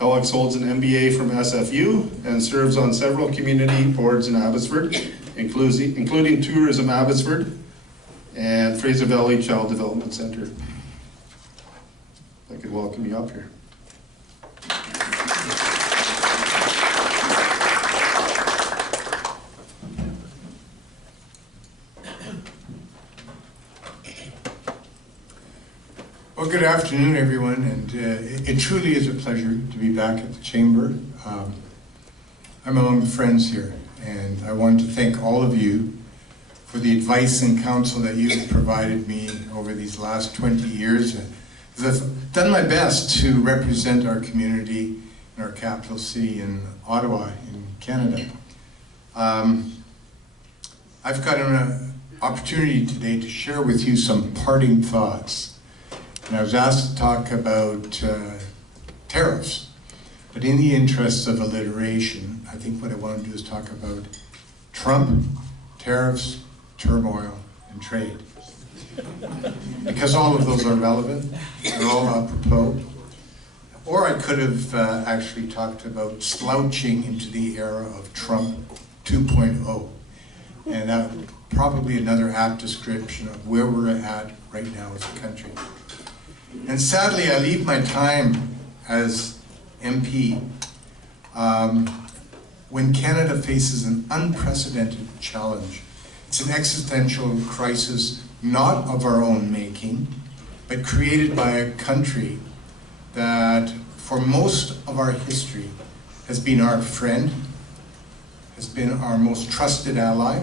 Alex holds an MBA from SFU and serves on several community boards in Abbotsford, including Tourism Abbotsford and Fraser Valley Child Development Center. If I could welcome you up here. Well, good afternoon, everyone, and it truly is a pleasure to be back at the Chamber. I'm among the friends here, and I want to thank all of you for the advice and counsel that you've provided me over these last 20 years. I've done my best to represent our community in our capital city in Ottawa, in Canada. I've got an opportunity today to share with you some parting thoughts. And I was asked to talk about tariffs, but in the interest of alliteration, I think what I want to do is talk about Trump, tariffs, turmoil, and trade. Because all of those are relevant, they're all apropos. Or I could have actually talked about slouching into the era of Trump 2.0. And that would probably another apt description of where we're at right now as a country. And sadly, I leave my time as MP when Canada faces an unprecedented challenge. It's an existential crisis not of our own making, but created by a country that for most of our history has been our friend, has been our most trusted ally,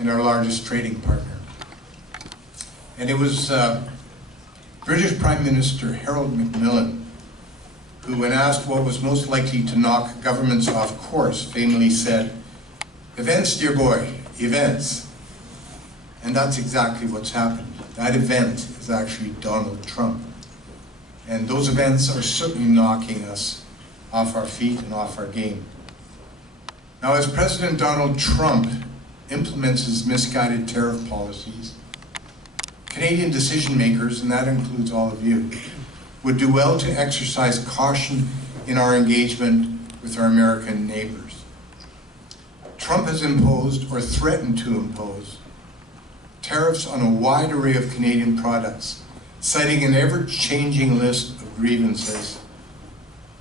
and our largest trading partner. And it was British Prime Minister Harold Macmillan, who when asked what was most likely to knock governments off course, famously said, "Events, dear boy, events." And that's exactly what's happened. That event is actually Donald Trump. And those events are certainly knocking us off our feet and off our game. Now, as President Donald Trump implements his misguided tariff policies, Canadian decision makers, and that includes all of you, would do well to exercise caution in our engagement with our American neighbors. Trump has imposed or threatened to impose tariffs on a wide array of Canadian products, citing an ever-changing list of grievances: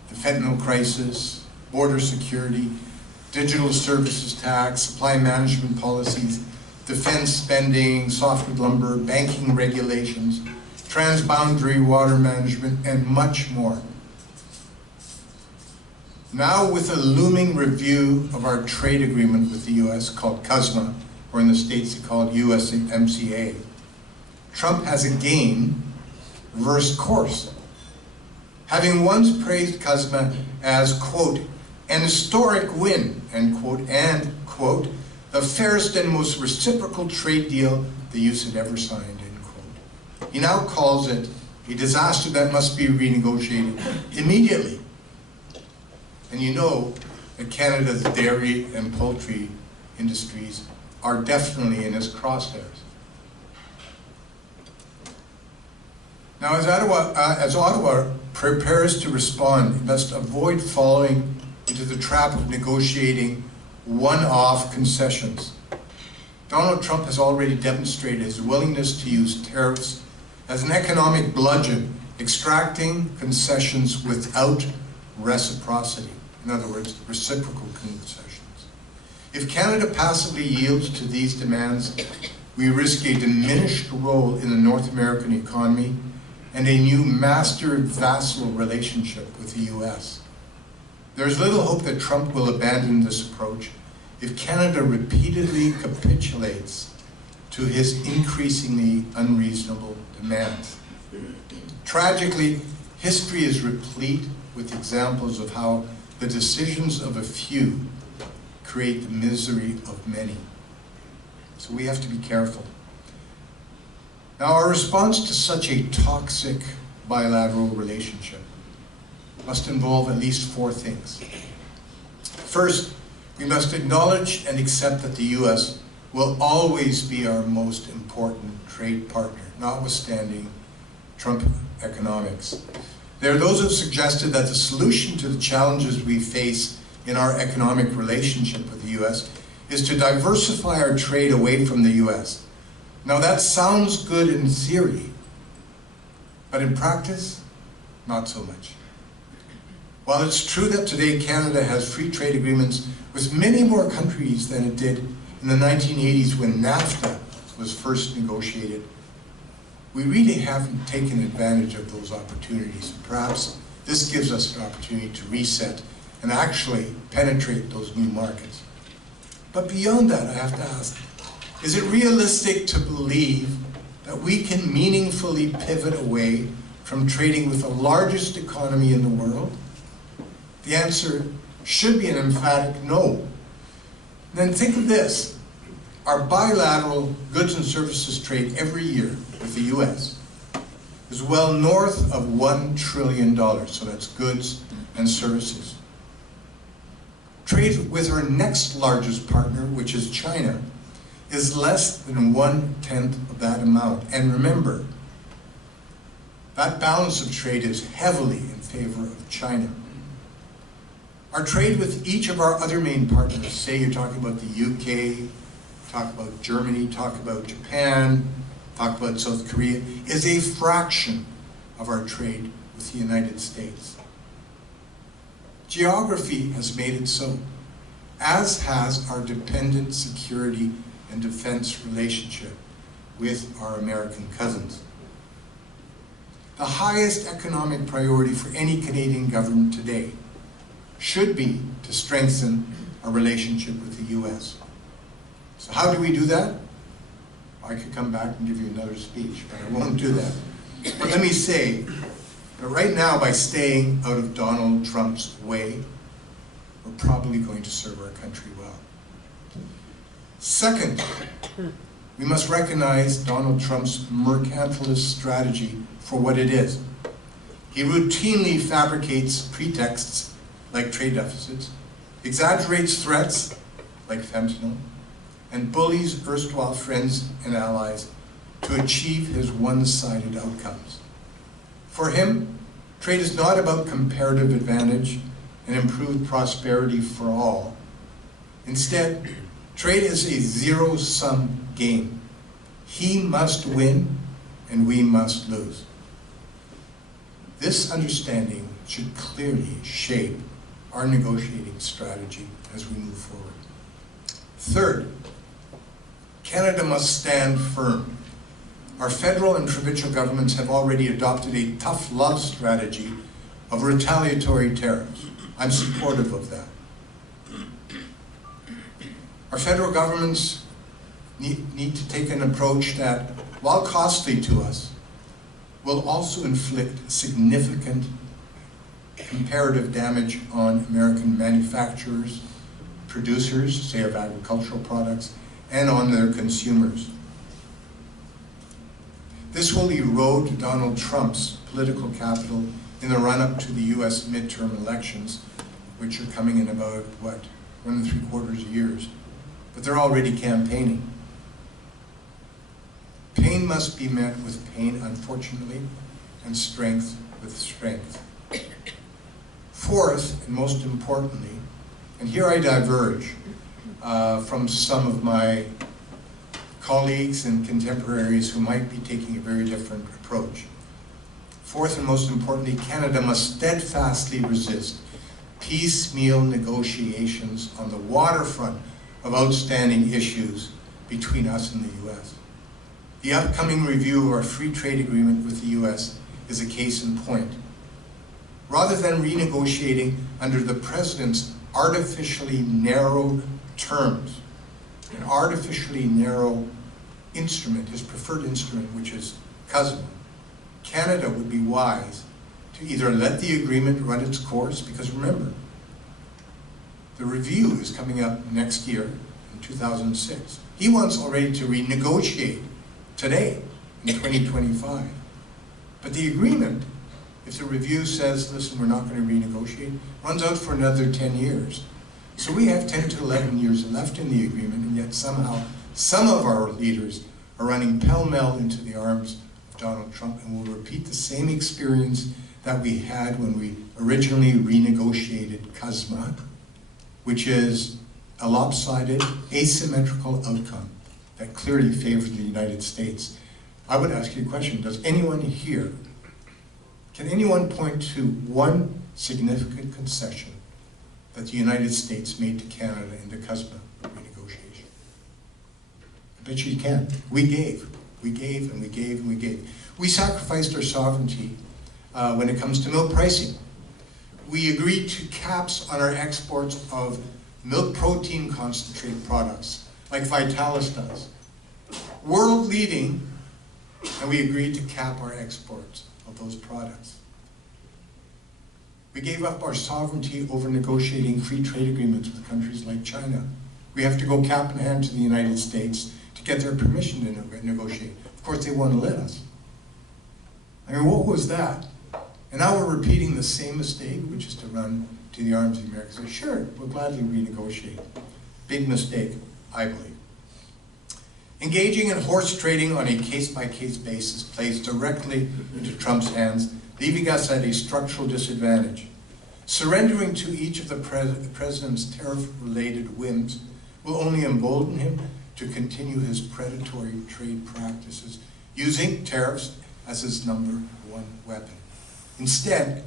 the fentanyl crisis, border security, digital services tax, supply management policies, defense spending, softwood lumber, banking regulations, transboundary water management, and much more. Now, with a looming review of our trade agreement with the US called CUSMA, or in the States they call it USMCA, Trump has again reversed course. Having once praised CUSMA as, quote, an historic win, end quote, and, quote, the fairest and most reciprocal trade deal the US had ever signed, end quote. He now calls it a disaster that must be renegotiated immediately. And you know that Canada's dairy and poultry industries are definitely in his crosshairs. Now, as Ottawa prepares to respond, it must avoid falling into the trap of negotiating one-off concessions. Donald Trump has already demonstrated his willingness to use tariffs as an economic bludgeon, extracting concessions without reciprocity. In other words, reciprocal concessions. If Canada passively yields to these demands, we risk a diminished role in the North American economy and a new master-vassal relationship with the US. There is little hope that Trump will abandon this approach if Canada repeatedly capitulates to his increasingly unreasonable demands. Tragically, history is replete with examples of how the decisions of a few create the misery of many. So we have to be careful. Now, our response to such a toxic bilateral relationship must involve at least four things. First, we must acknowledge and accept that the US will always be our most important trade partner, notwithstanding Trump economics. There are those who have suggested that the solution to the challenges we face in our economic relationship with the U.S. is to diversify our trade away from the U.S. Now that sounds good in theory, but in practice, not so much. While it's true that today Canada has free trade agreements with many more countries than it did in the 1980s when NAFTA was first negotiated, we really haven't taken advantage of those opportunities. Perhaps this gives us an opportunity to reset and actually penetrate those new markets. But beyond that, I have to ask, is it realistic to believe that we can meaningfully pivot away from trading with the largest economy in the world? The answer should be an emphatic no. Then think of this. Our bilateral goods and services trade every year with the U.S. is well north of $1 trillion, so that's goods and services. Trade with our next largest partner, which is China, is less than 1/10 of that amount. And remember, that balance of trade is heavily in favor of China. Our trade with each of our other main partners, say you're talking about the UK, talk about Germany, talk about Japan, talk about South Korea, is a fraction of our trade with the United States. Geography has made it so, as has our dependent security and defense relationship with our American cousins. The highest economic priority for any Canadian government today should be to strengthen our relationship with the U.S. So how do we do that? I could come back and give you another speech, but I won't do that. But let me say that right now, by staying out of Donald Trump's way, we're probably going to serve our country well. Second, we must recognize Donald Trump's mercantilist strategy for what it is. He routinely fabricates pretexts like trade deficits, exaggerates threats like fentanyl, and bullies erstwhile friends and allies to achieve his one-sided outcomes. For him, trade is not about comparative advantage and improved prosperity for all. Instead, trade is a zero-sum game. He must win, and we must lose. This understanding should clearly shape our negotiating strategy as we move forward. Third, Canada must stand firm. Our federal and provincial governments have already adopted a tough love strategy of retaliatory tariffs. I'm supportive of that. Our federal governments need to take an approach that, while costly to us, will also inflict significant comparative damage on American manufacturers, producers, say of agricultural products, and on their consumers. This will erode Donald Trump's political capital in the run-up to the U.S. midterm elections, which are coming in about, 1 3/4 years. But they're already campaigning. Pain must be met with pain, unfortunately, and strength with strength. Fourth, and most importantly, and here I diverge from some of my colleagues and contemporaries who might be taking a very different approach. Fourth and most importantly, Canada must steadfastly resist piecemeal negotiations on the waterfront of outstanding issues between us and the U.S. The upcoming review of our free trade agreement with the U.S. is a case in point. Rather than renegotiating under the President's artificially narrow terms, an artificially narrow instrument, his preferred instrument, which is CUSMA, Canada would be wise to either let the agreement run its course, because remember, the review is coming up next year in 2006. He wants already to renegotiate today in 2025. But the agreement, if the review says, listen, we're not going to renegotiate, runs out for another 10 years. So we have 10 to 11 years left in the agreement, and yet somehow some of our leaders are running pell-mell into the arms of Donald Trump, and will repeat the same experience that we had when we originally renegotiated CUSMA, which is a lopsided, asymmetrical outcome that clearly favored the United States. I would ask you a question. Does anyone here, can anyone point to one significant concession that the United States made to Canada in the CUSMA renegotiation? I bet you can. We gave, and we gave, and we gave. We sacrificed our sovereignty when it comes to milk pricing. We agreed to caps on our exports of milk protein concentrate products, like Vitalis does. World leading, and we agreed to cap our exports of those products. We gave up our sovereignty over negotiating free trade agreements with countries like China. We have to go cap in hand to the United States to get their permission to negotiate. Of course, they won't let us. I mean, what was that? And now we're repeating the same mistake, which is to run to the arms of America and say, sure, we'll gladly renegotiate. Big mistake, I believe. Engaging in horse trading on a case-by-case basis plays directly into Trump's hands, leaving us at a structural disadvantage. Surrendering to each of the president's tariff-related whims will only embolden him to continue his predatory trade practices, using tariffs as his #1 weapon. Instead,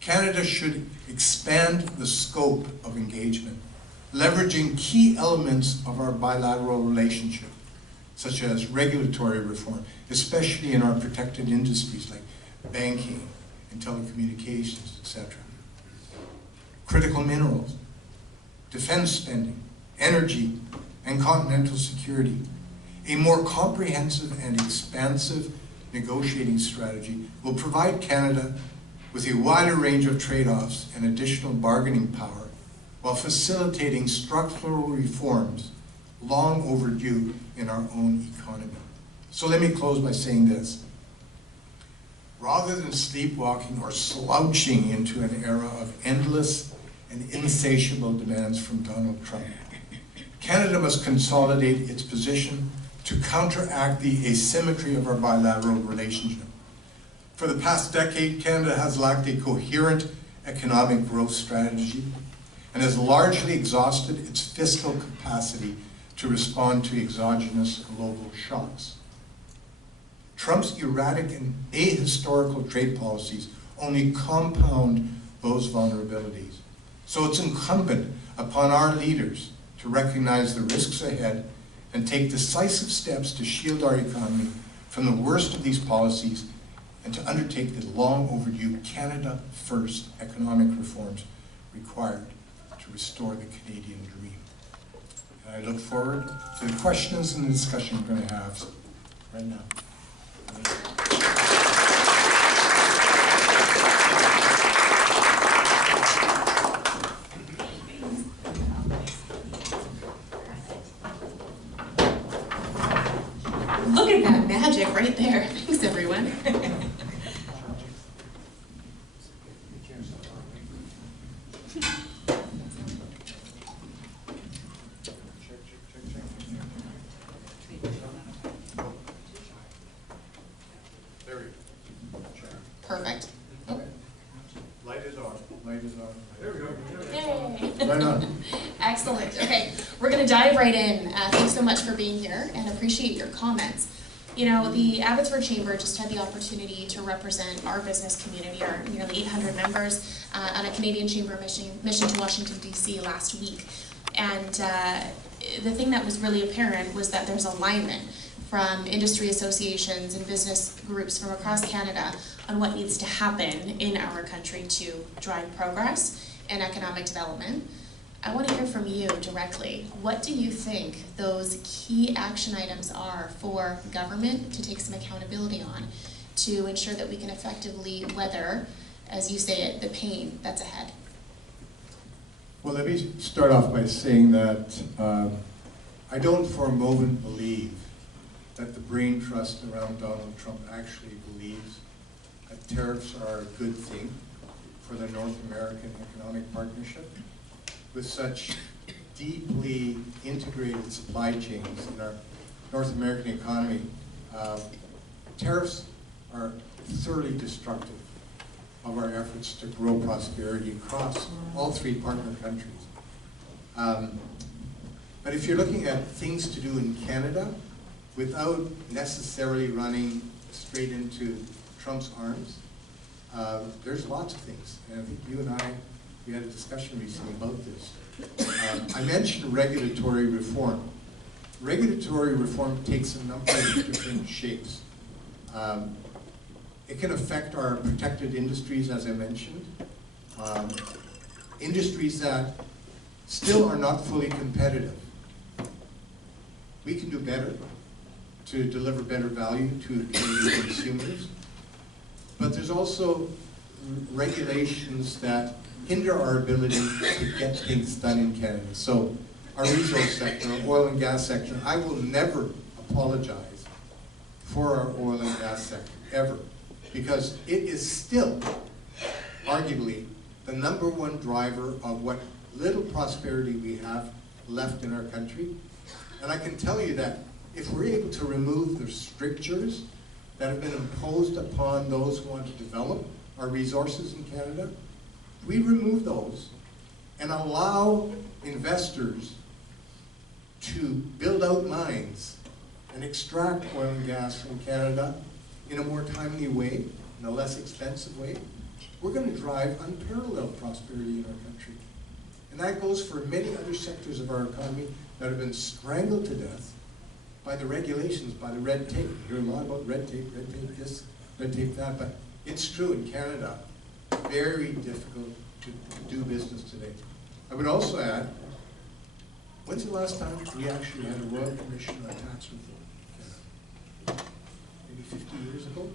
Canada should expand the scope of engagement, leveraging key elements of our bilateral relationship, such as regulatory reform, especially in our protected industries like banking and telecommunications, etc. Critical minerals, defense spending, energy, and continental security. A more comprehensive and expansive negotiating strategy will provide Canada with a wider range of trade-offs and additional bargaining power while facilitating structural reforms long overdue in our own economy. So let me close by saying this. Rather than sleepwalking or slouching into an era of endless and insatiable demands from Donald Trump, Canada must consolidate its position to counteract the asymmetry of our bilateral relationship. For the past decade, Canada has lacked a coherent economic growth strategy and has largely exhausted its fiscal capacity to respond to exogenous global shocks. Trump's erratic and ahistorical trade policies only compound those vulnerabilities. So it's incumbent upon our leaders to recognize the risks ahead and take decisive steps to shield our economy from the worst of these policies and to undertake the long overdue Canada First economic reforms required to restore the Canadian dream. And I look forward to the questions and the discussion we're going to have right now. Look at that magic right there. Thanks, everyone. Perfect. Oh. Light is on. Light is on. There we go. Yay. Right on. Excellent. Okay, we're going to dive right in. Thanks so much for being here and appreciate your comments. You know, the Abbotsford Chamber just had the opportunity to represent our business community, our nearly 800 members, on a Canadian Chamber mission to Washington, D.C. last week. And the thing that was really apparent was that there's alignment from industry associations and business groups from across Canada on what needs to happen in our country to drive progress and economic development. I want to hear from you directly. What do you think those key action items are for government to take some accountability on to ensure that we can effectively weather, as you say it, the pain that's ahead? Well, let me start off by saying that I don't for a moment believe that the brain trust around Donald Trump actually believes that tariffs are a good thing for the North American Economic Partnership. With such deeply integrated supply chains in our North American economy, tariffs are thoroughly destructive of our efforts to grow prosperity across all three partner countries. But if you're looking at things to do in Canada, without necessarily running straight into Trump's arms, there's lots of things. And I think you and we had a discussion recently about this. I mentioned regulatory reform. Regulatory reform takes a number of different shapes. It can affect our protected industries, as I mentioned. Industries that still are not fully competitive. We can do better to deliver better value to Canadian consumers. But there's also regulations that hinder our ability to get things done in Canada. So our resource sector, our oil and gas sector, I will never apologize for our oil and gas sector, ever. Because it is still, arguably, the #1 driver of what little prosperity we have left in our country. And I can tell you that if we're able to remove the strictures that have been imposed upon those who want to develop our resources in Canada, we remove those and allow investors to build out mines and extract oil and gas from Canada in a more timely way, in a less expensive way, we're going to drive unparalleled prosperity in our country. And that goes for many other sectors of our economy that have been strangled to death by the regulations, by the red tape. You hear a lot about red tape this, red tape that, but it's true in Canada, very difficult to do business today. I would also add, when's the last time we actually had a Royal Commission on tax reform? Maybe 50 years ago?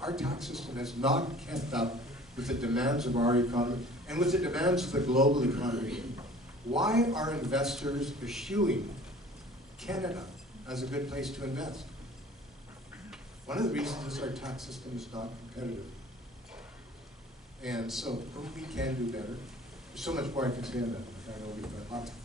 Our tax system has not kept up with the demands of our economy and with the demands of the global economy. Why are investors eschewing Canada as a good place to invest? One of the reasons is our tax system is not competitive. And so we can do better. There's so much more I can say on that. I know we've got lots of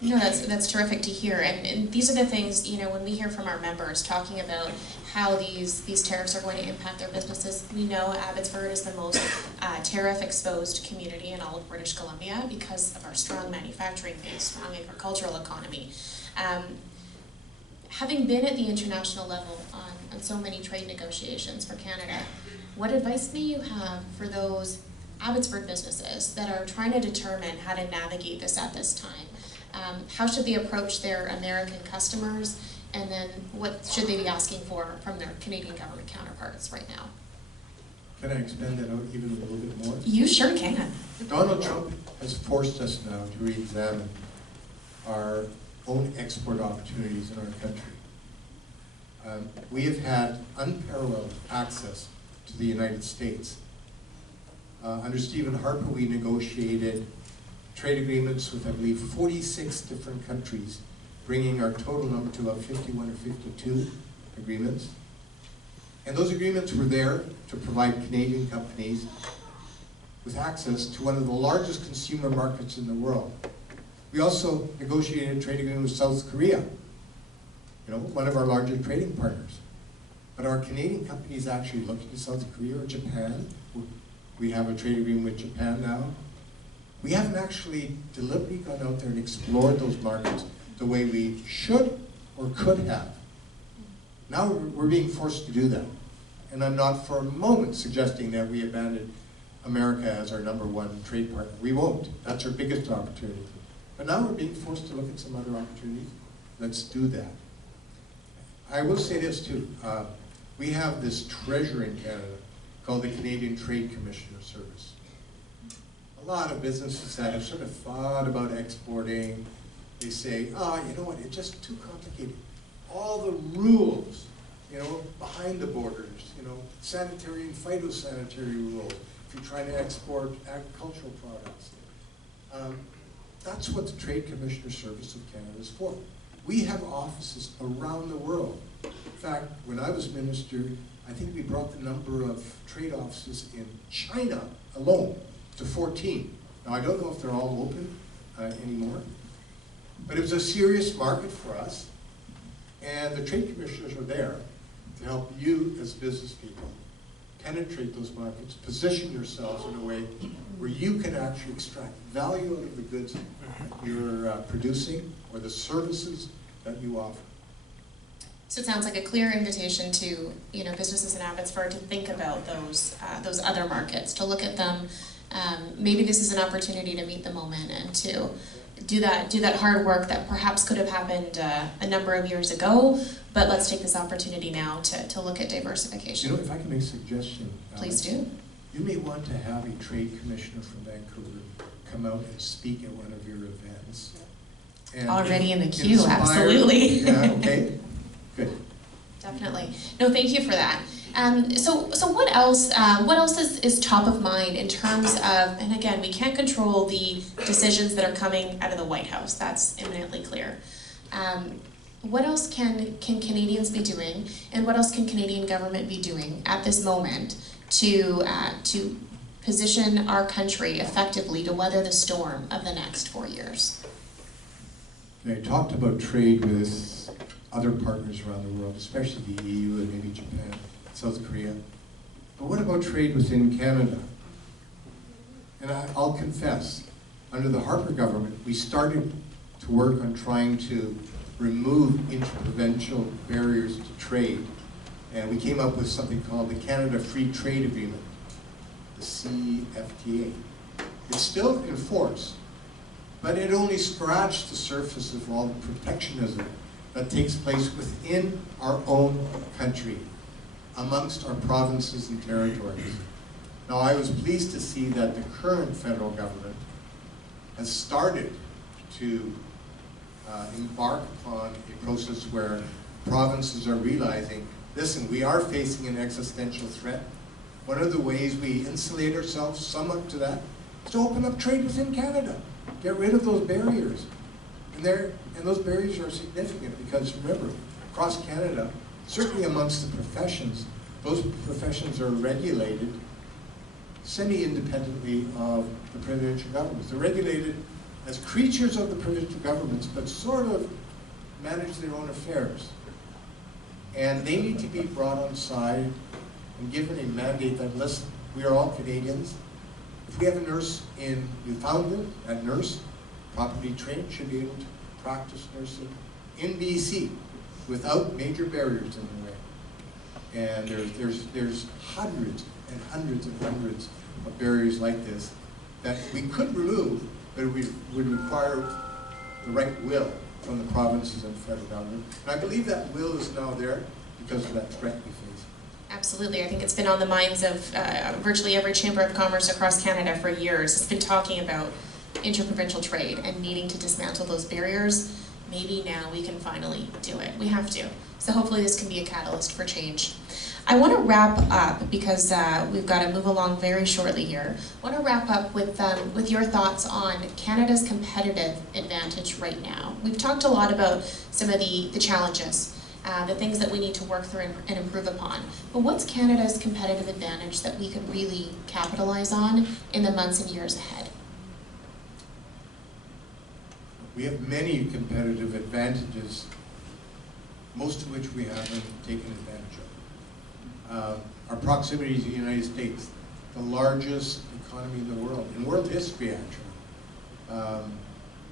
No, that's terrific to hear, and these are the things, you know, when we hear from our members talking about how these tariffs are going to impact their businesses. We know Abbotsford is the most tariff-exposed community in all of British Columbia because of our strong manufacturing base, strong agricultural economy. Having been at the international level on so many trade negotiations for Canada, what advice may you have for those Abbotsford businesses that are trying to determine how to navigate this at this time? How should they approach their American customers, and then what should they be asking for from their Canadian government counterparts right now? Can I expand that out even a little bit more? You sure can. Donald Trump has forced us now to re-examine our own export opportunities in our country. We have had unparalleled access to the United States. Under Stephen Harper, we negotiated trade agreements with, I believe, 46 different countries, bringing our total number to about 51 or 52 agreements. And those agreements were there to provide Canadian companies with access to one of the largest consumer markets in the world. We also negotiated a trade agreement with South Korea, you know, one of our larger trading partners. But our Canadian companies actually looking to South Korea or Japan. We have a trade agreement with Japan now. We haven't actually deliberately gone out there and explored those markets the way we should or could have. Now we're being forced to do that. And I'm not for a moment suggesting that we abandon America as our #1 trade partner. We won't. That's our biggest opportunity. But now we're being forced to look at some other opportunities. Let's do that. I will say this too. We have this treasure in Canada called the Canadian Trade Commissioner Service. A lot of businesses that have sort of thought about exporting, they say, oh, you know what, it's just too complicated. All the rules, you know, behind the borders, you know, sanitary and phytosanitary rules, if you're trying to export agricultural products. That's what the Trade Commissioner Service of Canada is for. We have offices around the world. In fact, when I was minister, I think we brought the number of trade offices in China alone to 14. Now, I don't know if they're all open anymore, but it was a serious market for us, and the trade commissioners are there to help you as business people penetrate those markets, position yourselves in a way where you can actually extract value out of the goods that you're producing or the services that you offer. So it sounds like a clear invitation to, you know, businesses in Abbotsford to think about those other markets, to look at them. Maybe this is an opportunity to meet the moment and to do that hard work that perhaps could have happened a number of years ago, but let's take this opportunity now to look at diversification. You know, if I can make a suggestion, Please Alex, do. you may want to have a trade commissioner from Vancouver come out and speak at one of your events. And Already in the queue, inspire- absolutely. Yeah, okay, good. Definitely. No, thank you for that. So what else? What else is top of mind in terms of? And again, we can't control the decisions that are coming out of the White House. That's imminently clear. What else can Canadians be doing, and what else can Canadian government be doing at this moment to position our country effectively to weather the storm of the next 4 years? I talked about trade with other partners around the world, especially the EU and maybe Japan, South Korea. But what about trade within Canada? And I'll confess, under the Harper government, we started to work on trying to remove interprovincial barriers to trade. And we came up with something called the Canada Free Trade Agreement, the CFTA. It's still in force, but it only scratched the surface of all the protectionism that takes place within our own country, amongst our provinces and territories. Now, I was pleased to see that the current federal government has started to embark upon a process where provinces are realizing, listen, we are facing an existential threat. One of the ways we insulate ourselves somewhat to that is to open up trade within Canada. Get rid of those barriers. And those barriers are significant because, remember, across Canada, certainly amongst the professions, those professions are regulated semi-independently of the provincial governments. They're regulated as creatures of the provincial governments, but sort of manage their own affairs. And they need to be brought on side and given a mandate that, listen, we are all Canadians. If we have a nurse in Newfoundland, that nurse, properly trained, should be able to practice nursing in BC without major barriers in the way. And there's hundreds and hundreds and hundreds of barriers like this that we could remove, but it would require the right will from the provinces and the federal government. And I believe that will is now there because of that threat we face. Absolutely. I think it's been on the minds of virtually every Chamber of Commerce across Canada for years. It's been talking about interprovincial trade and needing to dismantle those barriers. Maybe now we can finally do it. We have to. So hopefully this can be a catalyst for change. I want to wrap up because we've got to move along very shortly here. I want to wrap up with your thoughts on Canada's competitive advantage right now. We've talked a lot about some of the challenges, the things that we need to work through and improve upon. But what's Canada's competitive advantage that we could really capitalize on in the months and years ahead? We have many competitive advantages, most of which we haven't taken advantage of. Our proximity to the United States, the largest economy in the world, in world history actually.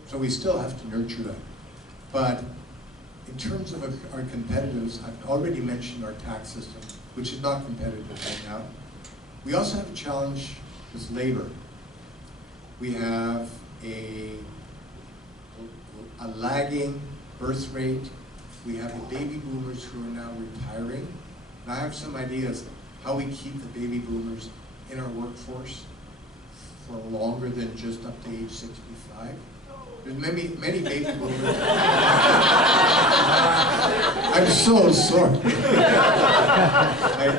So we still have to nurture that. But in terms of our competitiveness, I've already mentioned our tax system, which is not competitive right now. We also have a challenge with labor. We have a lagging birth rate. We have the baby boomers who are now retiring. And I have some ideas how we keep the baby boomers in our workforce for longer than just up to age 65. There's many baby boomers. I'm so sorry.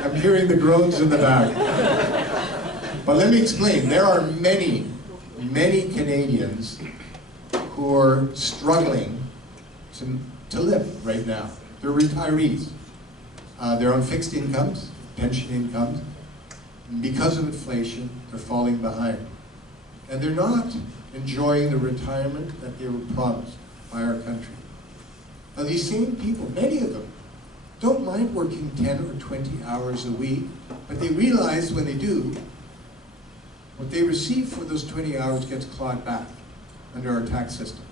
I'm hearing the groans in the back. But let me explain. There are many Canadians who are struggling to live right now. They're retirees. They're on fixed incomes, pension incomes. Because of inflation, they're falling behind. And they're not enjoying the retirement that they were promised by our country. Now these same people, many of them, don't mind working 10 or 20 hours a week, but they realize when they do, what they receive for those 20 hours gets clawed back under our tax system.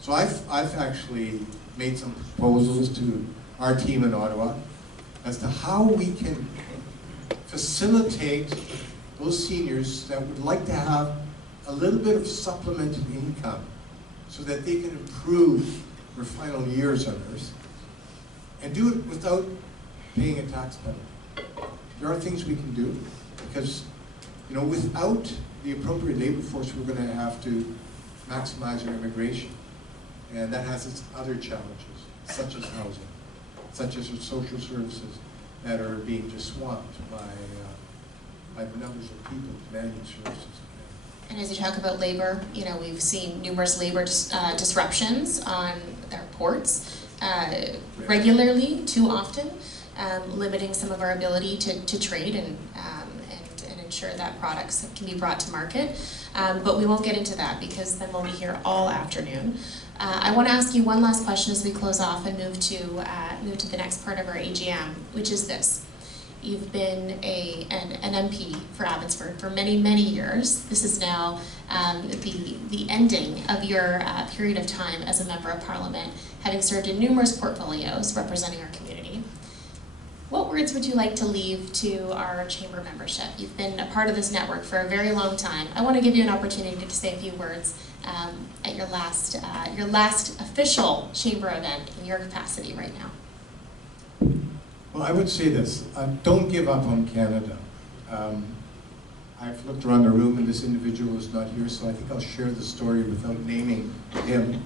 So I've actually made some proposals to our team in Ottawa as to how we can facilitate those seniors that would like to have a little bit of supplemented income so that they can improve their final years on Earth and do it without paying a tax penalty. There are things we can do because, you know, without the appropriate labor force, we're going to have to maximize our immigration. And that has its other challenges, such as housing, such as our social services that are being just swamped by the numbers of people demanding services. And as you talk about labor, you know, we've seen numerous labor disruptions on our ports regularly, too often, limiting some of our ability to trade and ensure that products can be brought to market. But we won't get into that because then we'll be here all afternoon. I want to ask you one last question as we close off and move to the next part of our AGM, which is this. You've been an MP for Abbotsford for many, many years. This is now the ending of your period of time as a Member of Parliament, having served in numerous portfolios representing our community. What words would you like to leave to our Chamber membership? You've been a part of this network for a very long time. I want to give you an opportunity to say a few words at your last official Chamber event in your capacity right now. Well, I would say this, don't give up on Canada. I've looked around the room and this individual is not here, so I think I'll share the story without naming him.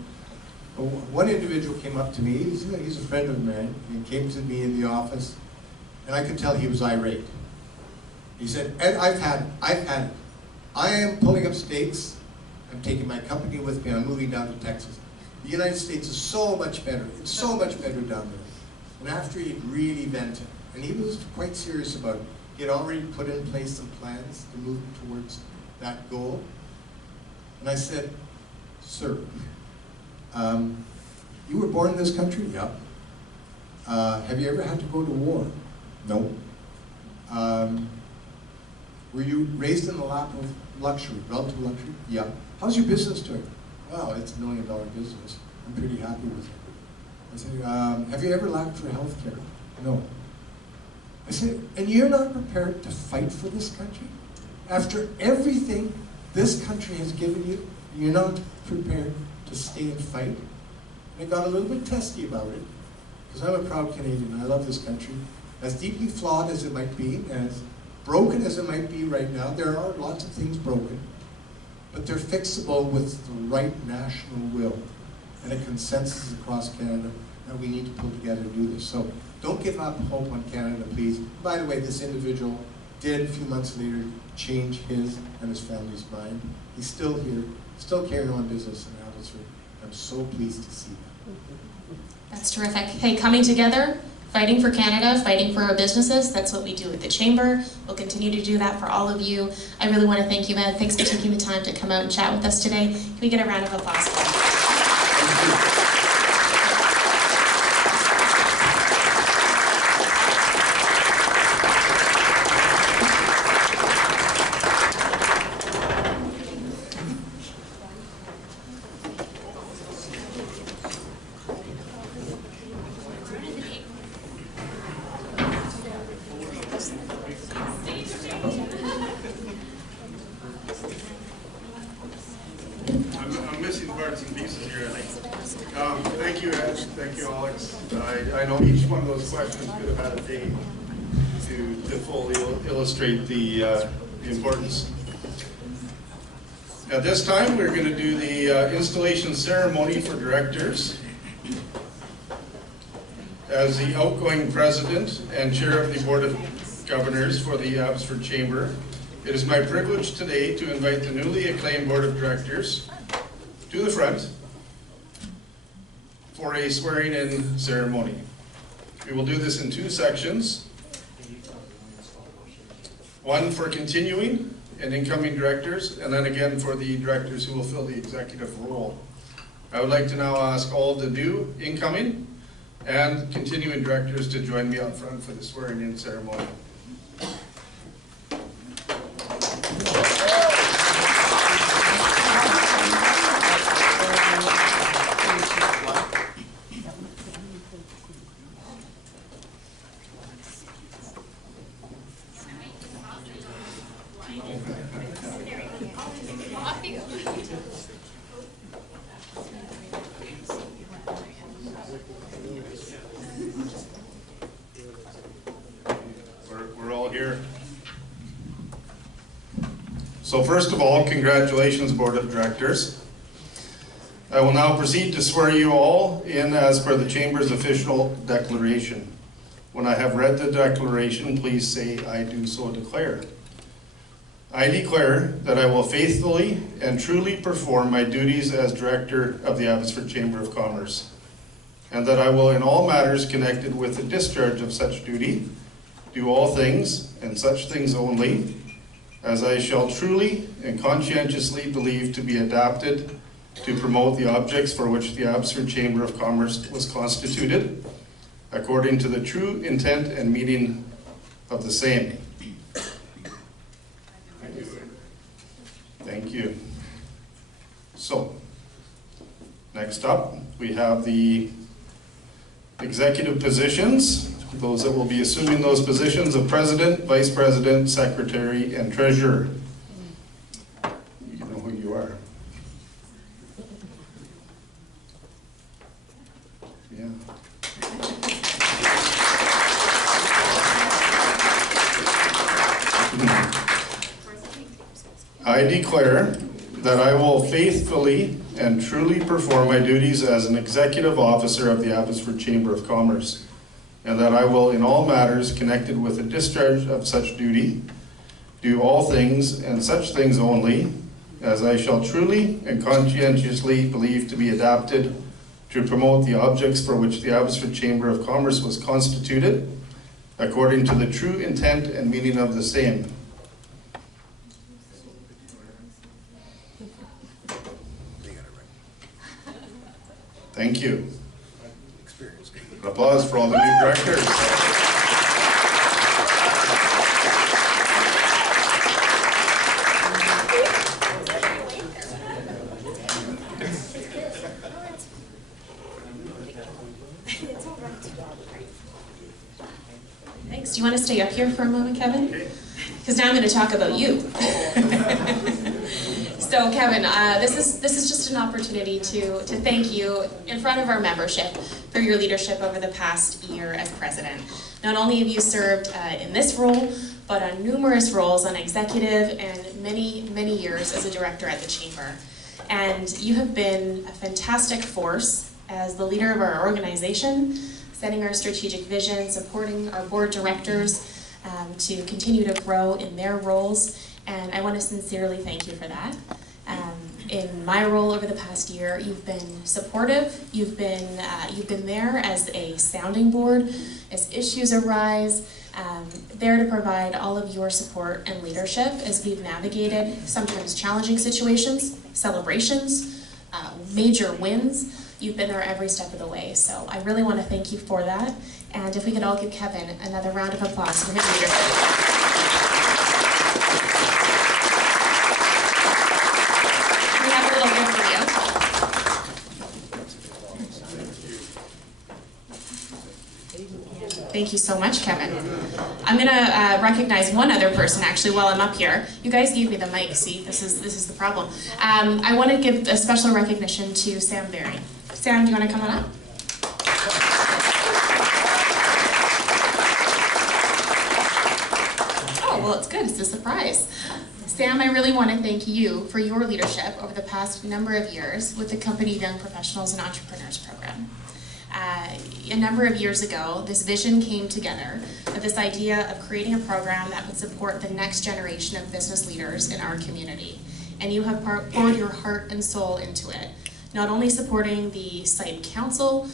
One individual came up to me, he's a friend of mine, he came to me in the office, and I could tell he was irate. He said, Ed, I've had it. I am pulling up stakes, I'm taking my company with me, I'm moving down to Texas. The United States is so much better, it's so much better down there. And after he'd really vented, and he was quite serious about it, he had already put in place some plans to move towards that goal. And I said, sir, you were born in this country? Yeah. Have you ever had to go to war? No. Were you raised in the lap of luxury, relative luxury? Yeah. How's your business doing? Well, it's $1 million business. I'm pretty happy with it. I said, have you ever lacked for health care? No. I said, and you're not prepared to fight for this country? After everything this country has given you, you're not prepared to stay and fight? And I got a little bit testy about it, because I'm a proud Canadian. I love this country. As deeply flawed as it might be, as broken as it might be right now, there are lots of things broken, but they're fixable with the right national will and a consensus across Canada that we need to pull together to do this. So don't give up hope on Canada, please. By the way, this individual did a few months later change his and his family's mind. He's still here, still carrying on business in Abbotsford. I'm so pleased to see that. That's terrific. Hey, coming together, fighting for Canada, fighting for our businesses, that's what we do at the Chamber. We'll continue to do that for all of you. I really want to thank you, Ed. Thanks for taking the time to come out and chat with us today. Can we get a round of applause for that? I'm missing parts and pieces here, I think. Thank you, Ed. Thank you, Alex. I know each one of those questions could have had a day to fully illustrate the importance. At this time, we're going to do the installation ceremony for directors. As the outgoing president and chair of the Board of Governors for the Abbotsford Chamber, it is my privilege today to invite the newly acclaimed Board of Directors to the front for a swearing-in ceremony. We will do this in two sections. One for continuing and incoming directors, and then again for the directors who will fill the executive role. I would like to now ask all of the new incoming and continuing directors to join me up front for the swearing-in ceremony. We're all here. So first of all, congratulations, Board of Directors. I will now proceed to swear you all in as per the Chamber's official declaration. When I have read the declaration, please say, "I do so declare." I declare that I will faithfully and truly perform my duties as Director of the Abbotsford Chamber of Commerce, and that I will, in all matters connected with the discharge of such duty, do all things, and such things only, as I shall truly and conscientiously believe to be adapted to promote the objects for which the Abbotsford Chamber of Commerce was constituted, according to the true intent and meaning of the same. Thank you. So, next up, we have the executive positions. Those that will be assuming those positions of President, Vice President, Secretary, and Treasurer. You know who you are. Yeah. I declare that I will faithfully and truly perform my duties as an executive officer of the Abbotsford Chamber of Commerce, and that I will, in all matters connected with the discharge of such duty, do all things and such things only, as I shall truly and conscientiously believe to be adapted to promote the objects for which the Abbotsford Chamber of Commerce was constituted, according to the true intent and meaning of the same. Thank you. Applause for all the new directors. Thanks. Do you want to stay up here for a moment, Kevin? Because now I'm going to talk about you. So Kevin, this is just an opportunity to thank you in front of our membership for your leadership over the past year as president. Not only have you served in this role, but on numerous roles on executive and many years as a director at the Chamber. And you have been a fantastic force as the leader of our organization, setting our strategic vision, supporting our board directors to continue to grow in their roles. And I want to sincerely thank you for that. In my role over the past year, you've been supportive. You've been there as a sounding board as issues arise, there to provide all of your support and leadership as we've navigated sometimes challenging situations, celebrations, major wins. You've been there every step of the way. So I really want to thank you for that. And if we could all give Kevin another round of applause for his leadership. Thank you so much, Kevin. I'm going to recognize one other person actually while I'm up here. You guys gave me the mic, see, this is the problem. I want to give a special recognition to Sam Berry. Sam, do you want to come on up? Oh, well, it's good. It's a surprise. Sam, I really want to thank you for your leadership over the past number of years with the Company Young Professionals and Entrepreneurs program. A number of years ago, this vision came together with this idea of creating a program that would support the next generation of business leaders in our community. And you have poured your heart and soul into it, not only supporting the site council,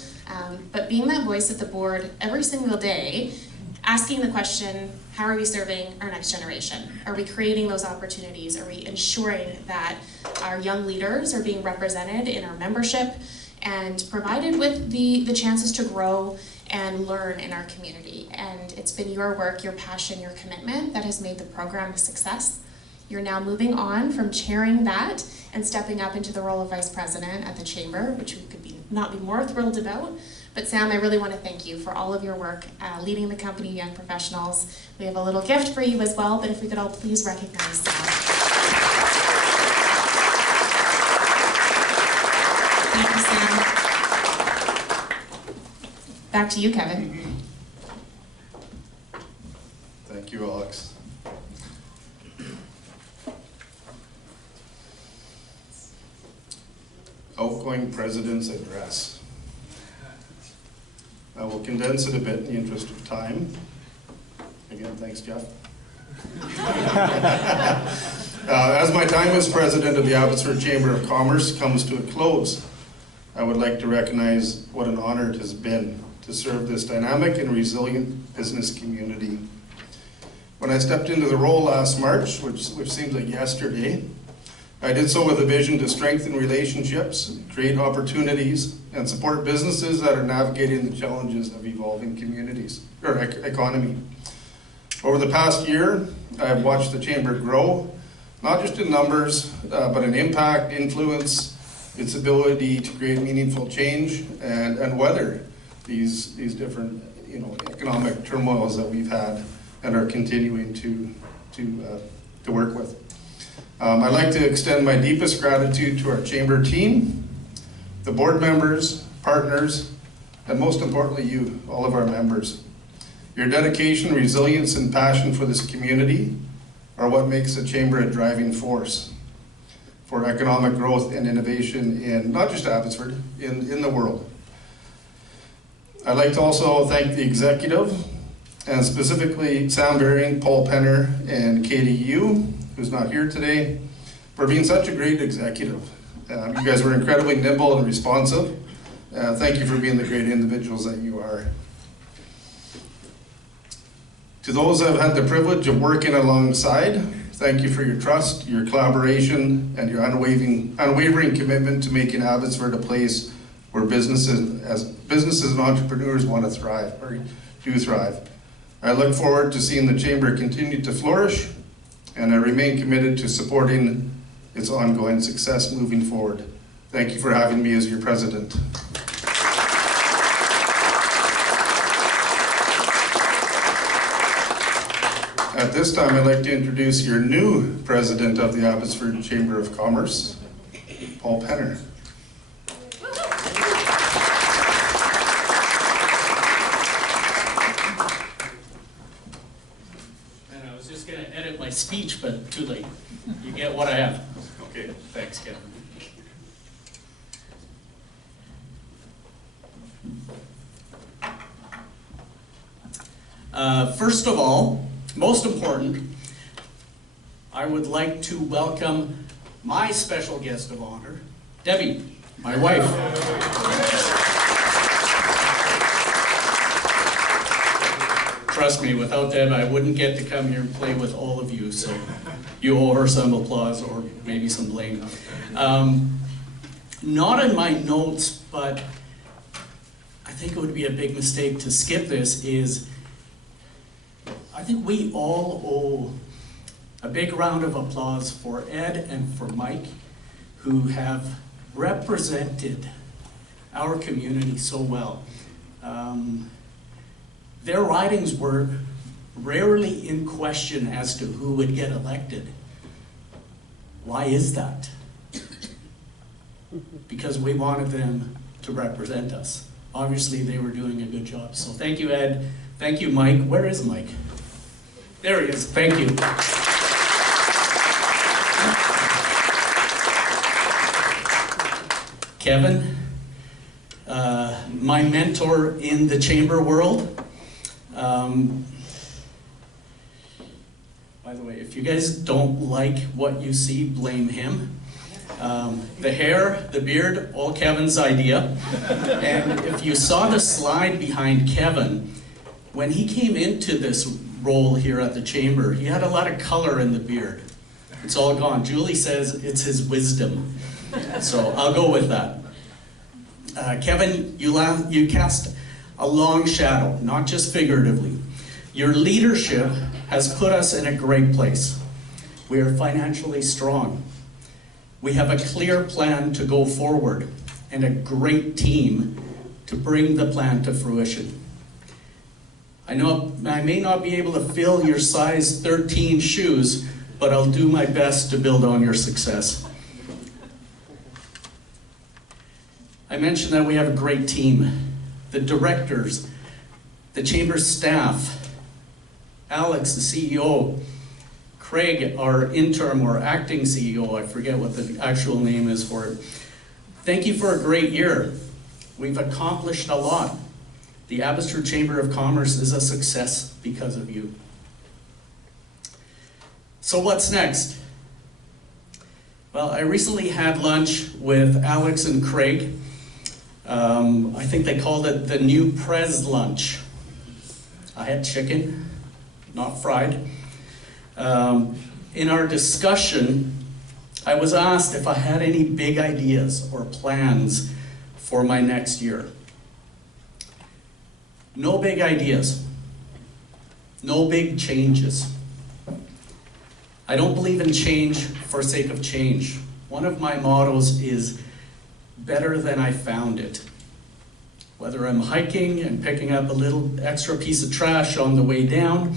but being that voice at the board every single day, asking the question, how are we serving our next generation? Are we creating those opportunities? Are we ensuring that our young leaders are being represented in our membership and provided with the chances to grow and learn in our community. And it's been your work, your passion, your commitment that has made the program a success. You're now moving on from chairing that and stepping up into the role of Vice President at the Chamber, which we could not be more thrilled about. But Sam, I really want to thank you for all of your work leading the company, young professionals. We have a little gift for you as well, but if we could all please recognize Sam. Thank you, Sam. Back to you, Kevin. Thank you, Alex. Outgoing President's Address. I will condense it a bit in the interest of time. Again, thanks, Jeff. As my time as President of the Abbotsford Chamber of Commerce comes to a close, I would like to recognize what an honor it has been to serve this dynamic and resilient business community. When I stepped into the role last March, which seems like yesterday, I did so with a vision to strengthen relationships, create opportunities, and support businesses that are navigating the challenges of evolving communities, or economy. Over the past year, I have watched the Chamber grow, not just in numbers, but in impact, influence, its ability to create meaningful change, and weather these different economic turmoils that we've had and are continuing to work with. I'd like to extend my deepest gratitude to our Chamber team, the board members, partners, and most importantly you, all of our members. Your dedication, resilience, and passion for this community are what makes the Chamber a driving force for economic growth and innovation in not just Abbotsford, in the world. I'd like to also thank the executive, and specifically Sam Baring, Paul Penner, and Katie Yu, who's not here today, for being such a great executive. You guys were incredibly nimble and responsive. Thank you for being the great individuals that you are. To those that have had the privilege of working alongside, thank you for your trust, your collaboration, and your unwavering commitment to making Abbotsford a place where businesses and entrepreneurs want to thrive, or do thrive. I look forward to seeing the Chamber continue to flourish, and I remain committed to supporting its ongoing success moving forward. Thank you for having me as your president. At this time, I'd like to introduce your new president of the Abbotsford Chamber of Commerce, Paul Penner. And I was just going to edit my speech, but too late. You get what I have. Okay, thanks, Kevin. First of all, most important, I would like to welcome my special guest of honor, Debbie, my wife. Trust me, without Deb, I wouldn't get to come here and play with all of you, so you owe her some applause or maybe some blame. Not in my notes, but I think it would be a big mistake to skip this, is I think we all owe a big round of applause for Ed and for Mike, who have represented our community so well. Their ridings were rarely in question as to who would get elected. Why is that? Because we wanted them to represent us. Obviously, they were doing a good job. So thank you, Ed. Thank you, Mike. Where is Mike? There he is. Thank you. Kevin, my mentor in the chamber world. By the way, if you guys don't like what you see, blame him. The hair, the beard, all Kevin's idea. And if you saw the slide behind Kevin, when he came into this role here at the chamber, he had a lot of color in the beard. It's all gone. Julie says it's his wisdom. So I'll go with that. Kevin, you cast a long shadow, not just figuratively. Your leadership has put us in a great place. We are financially strong. We have a clear plan to go forward and a great team to bring the plan to fruition. I know I may not be able to fill your size 13 shoes, but I'll do my best to build on your success. I mentioned that we have a great team. The directors, the chamber's staff, Alex, the CEO, Craig, our interim or acting CEO, I forget what the actual name is for it. Thank you for a great year. We've accomplished a lot. The Abbotsford Chamber of Commerce is a success because of you. So what's next? Well, I recently had lunch with Alex and Craig. I think they called it the new Prez lunch. I had chicken, not fried. In our discussion, I was asked if I had any big ideas or plans for my next year. No big ideas. No big changes. I don't believe in change for sake of change. One of my mottos is better than I found it. Whether I'm hiking and picking up a little extra piece of trash on the way down,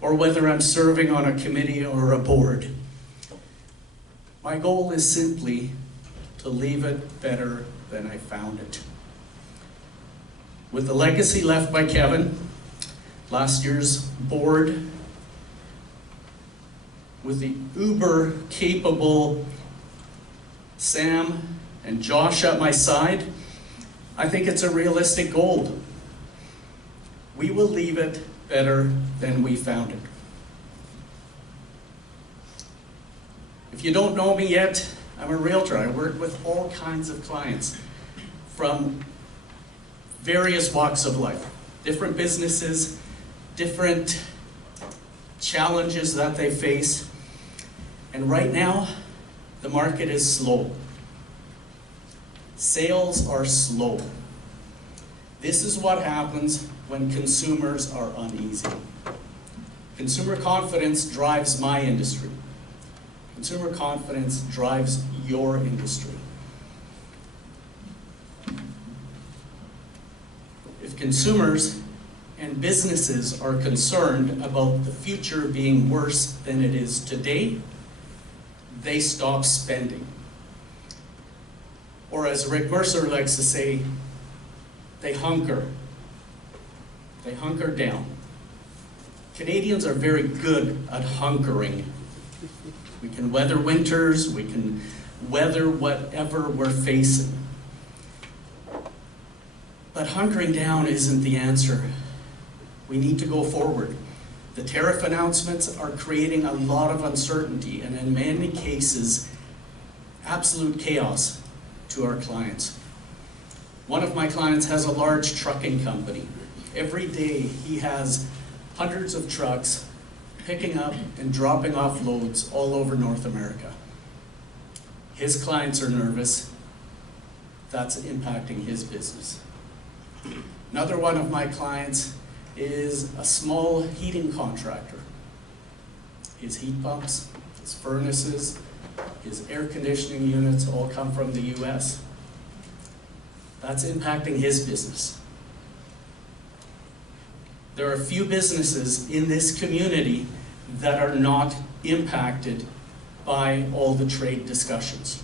or whether I'm serving on a committee or a board. My goal is simply to leave it better than I found it. With the legacy left by Kevin, last year's board, with the uber capable Sam and Josh at my side, I think it's a realistic goal. We will leave it better than we found it. If you don't know me yet, I'm a realtor. I work with all kinds of clients from various walks of life, different businesses, different challenges that they face. And right now, the market is slow. Sales are slow. This is what happens when consumers are uneasy. Consumer confidence drives my industry. Consumer confidence drives your industry. If consumers and businesses are concerned about the future being worse than it is today, they stop spending. Or as Rick Mercer likes to say, they hunker. They hunker down. Canadians are very good at hunkering. We can weather winters, we can weather whatever we're facing. But hunkering down isn't the answer. We need to go forward. The tariff announcements are creating a lot of uncertainty and in many cases, absolute chaos to our clients. One of my clients has a large trucking company. Every day he has hundreds of trucks picking up and dropping off loads all over North America. His clients are nervous. That's impacting his business. Another one of my clients is a small heating contractor. His heat pumps, his furnaces, his air conditioning units all come from the US. That's impacting his business. There are a few businesses in this community that are not impacted by all the trade discussions.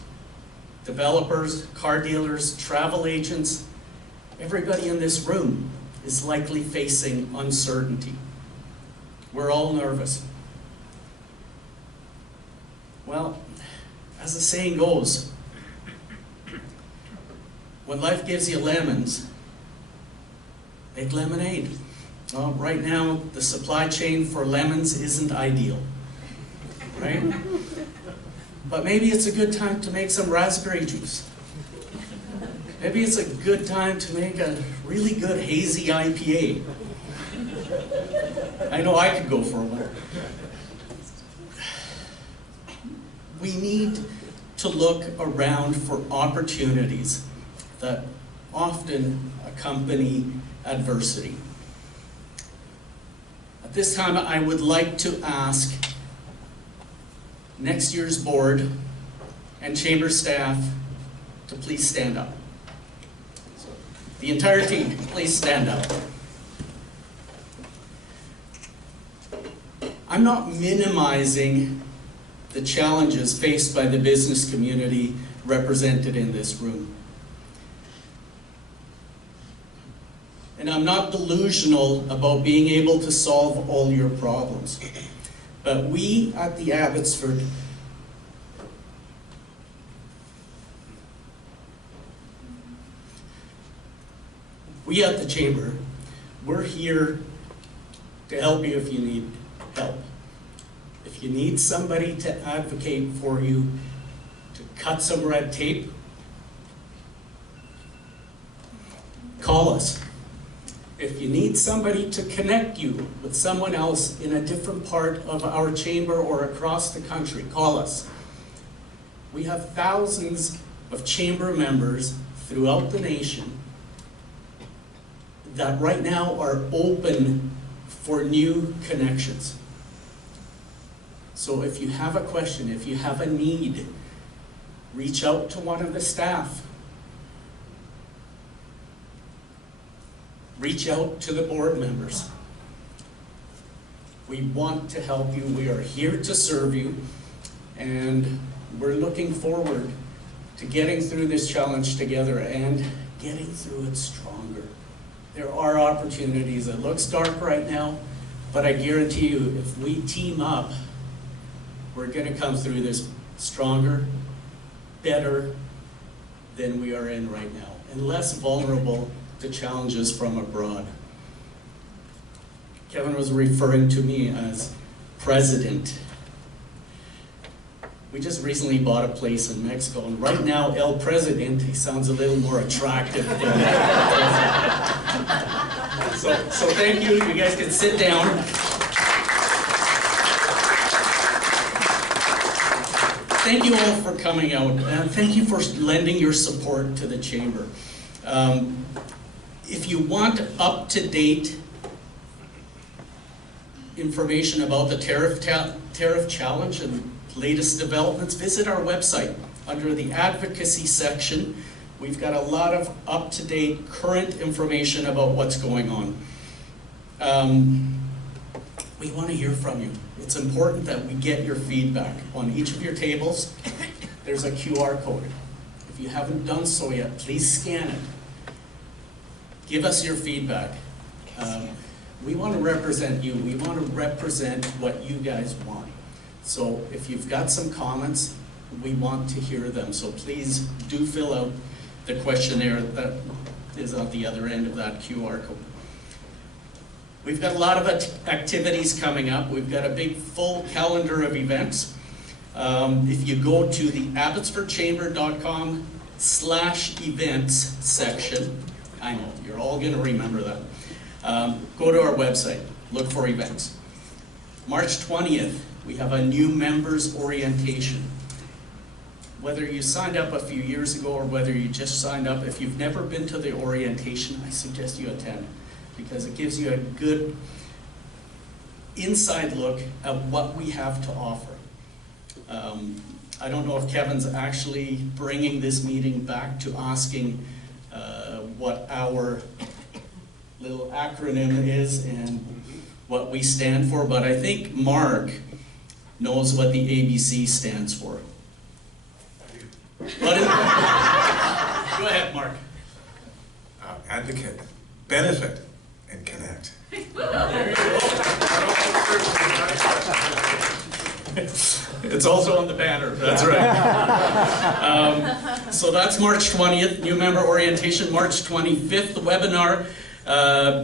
Developers, car dealers, travel agents, everybody in this room is likely facing uncertainty. We're all nervous. Well, as the saying goes, when life gives you lemons, make lemonade. Well, right now, the supply chain for lemons isn't ideal, right? But maybe it's a good time to make some raspberry juice. Maybe it's a good time to make a really good hazy IPA. I know I could go for one. We need to look around for opportunities that often accompany adversity. At this time, I would like to ask next year's board and chamber staff to please stand up. So, the entire team, please stand up. I'm not minimizing the challenges faced by the business community represented in this room. And I'm not delusional about being able to solve all your problems. But we at the Abbotsford at the Chamber, we're here to help you if you need help. If you need somebody to advocate for you, to cut some red tape, call us. If you need somebody to connect you with someone else in a different part of our chamber or across the country, call us. We have thousands of chamber members throughout the nation that right now are open for new connections. So if you have a question, if you have a need, reach out to one of the staff. Reach out to the board members. We want to help you. We are here to serve you. And we're looking forward to getting through this challenge together and getting through it stronger. There are opportunities. It looks dark right now, but I guarantee you, if we team up, we're going to come through this stronger, better than we are in right now, and less vulnerable to challenges from abroad. Kevin was referring to me as president. We just recently bought a place in Mexico, and right now, El Presidente sounds a little more attractive than so thank you. You guys can sit down. Thank you all for coming out, and thank you for lending your support to the Chamber. If you want up-to-date information about the tariff challenge and latest developments, visit our website. Under the advocacy section, we've got a lot of up-to-date current information about what's going on. We want to hear from you. It's important that we get your feedback. On each of your tables, there's a QR code. If you haven't done so yet, please scan it. Give us your feedback. We want to represent you. We want to represent what you guys want. So if you've got some comments, we want to hear them. So please do fill out the questionnaire that is at the other end of that QR code. We've got a lot of activities coming up. We've got a big full calendar of events. If you go to the abbotsfordchamber.com/events section, I know, you're all going to remember that. Go to our website, look for events. March 20th, we have a new members orientation. Whether you signed up a few years ago or whether you just signed up, if you've never been to the orientation, I suggest you attend, because it gives you a good inside look at what we have to offer. I don't know if Kevin's actually bringing this meeting back to asking what our little acronym is and what we stand for, but I think Mark knows what the ABC stands for. What is it? Go ahead, Mark. Advocate, benefit, and connect. There you go. It's also on the banner, that's right. So that's March 20th, new member orientation. March 25th, the webinar,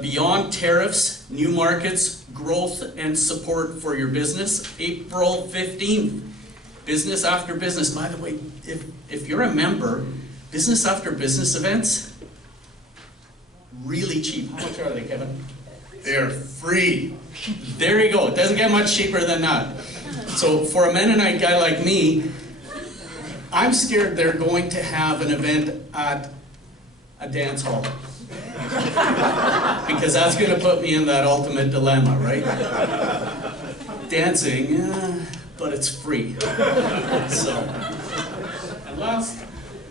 Beyond Tariffs, New Markets, Growth and Support for Your Business. April 15th, Business After Business. By the way, if you're a member, Business After Business events, really cheap. How much are they, Kevin? They're free. There you go. It doesn't get much cheaper than that. So for a Mennonite guy like me, I'm scared they're going to have an event at a dance hall. Because that's going to put me in that ultimate dilemma, right? Dancing, but it's free. So, and last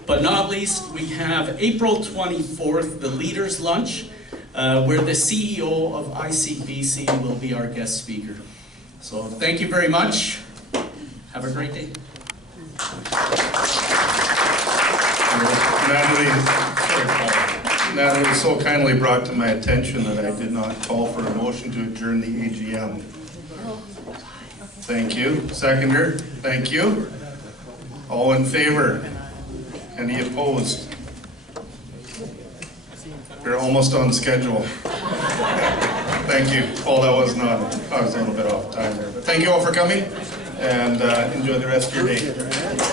but not least, we have April 24th, the Leaders Lunch, where the CEO of ICBC will be our guest speaker. So thank you very much. Have a great day. Natalie so kindly brought to my attention that I did not call for a motion to adjourn the AGM. Thank you. Seconder, thank you. All in favor? Any opposed? We're almost on schedule. Thank you. Paul, I was a little bit off time there, but thank you all for coming, and enjoy the rest of your day.